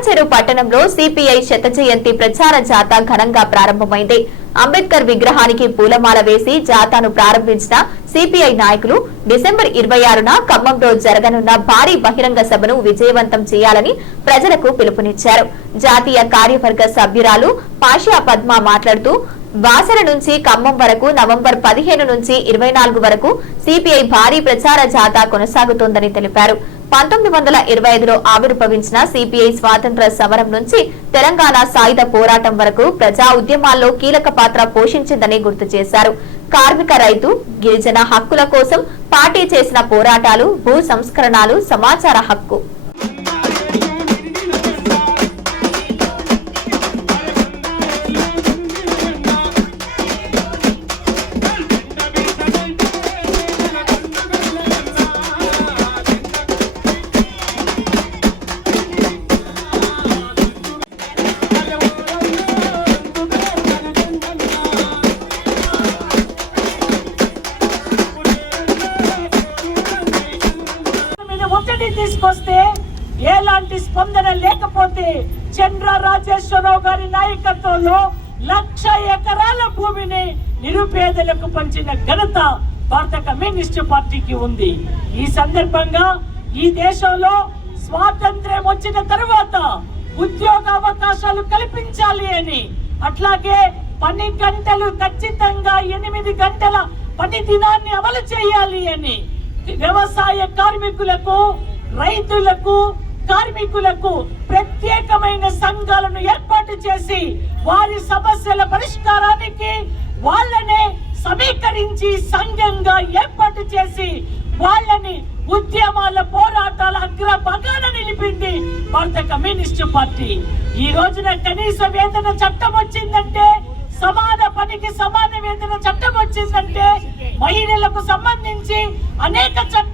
పటాన్చెరు పట్టణంలో సిపిఐ శత జయంతి ప్రచార జాథా ఘనంగా ప్రారంభమైంది. అంబేద్కర్ విగ్రహానికి పూలమాల వేసి జాథాను ప్రారంభించిన సిపిఐ నాయకులు డిసెంబర్ ఇరవై ఆరున ఖమ్మంలో జరగనున్న భారీ బహిరంగ సభను విజయవంతం చేయాలని ప్రజలకు పిలుపునిచ్చారు. జాతీయ కార్యవర్గ సభ్యురాలు పాషా పద్మ మాట్లాడుతూ వాసర నుంచి ఖమ్మం వరకు నవంబర్ పదిహేను నుంచి ఇరవై నాలుగు వరకు సిపిఐ భారీ ప్రచార జాథా కొనసాగుతోందని తెలిపారు. పంతొమ్మిది వందల ఇరవై ఐదులో ఆవిర్భవించిన సిపిఐ స్వాతంత్ర సమరం నుంచి తెలంగాణ సాయుధ పోరాటం వరకు ప్రజా ఉద్యమాల్లో కీలక పాత్ర పోషించిందని గుర్తు చేశారు. కార్మిక రైతు గిరిజన హక్కుల కోసం పార్టీ చేసిన పోరాటాలు భూ సంస్కరణలు సమాచార హక్కు. మీద ఒత్తిడి తీసుకొస్తే ఎలాంటి స్పందన లేకపోతే చంద్ర రాజేశ్వరరావు గారి నాయకత్వంలో లక్ష ఎకరాల భూమిని నిరుపేదలకు పంచిన ఘనత భారత కమ్యూనిస్ట్ పార్టీకి ఉంది. ఈ సందర్భంగా ఈ దేశంలో స్వాతంత్ర్యం వచ్చిన తర్వాత ఉద్యోగ అవకాశాలు కల్పించాలి అని అట్లాగే పని గంటలు ఖచ్చితంగా ఎనిమిది గంటల పని దినాన్ని అమలు చేయాలి అని వ్యవసాయ కార్మికులకు రైతులకు కార్మికులకు ప్రత్యేకమైన సంఘాలను ఏర్పాటు చేసి వారి సమస్యల పరిష్కారానికి వాళ్ళనే సమీకరించి సంఘంగా ఏర్పాటు చేసి వాళ్ళని ఉద్యమాల పోరాటాల అగ్రభాగాన నిలిపింది భారత కమ్యూనిస్టు పార్టీ. ఈ రోజున కనీస వేతన చట్టం వచ్చిందంటే సమాన పనికి సమాన వేతన చట్టం వచ్చిందంటే సంబంధించి అనేక చట్టాలు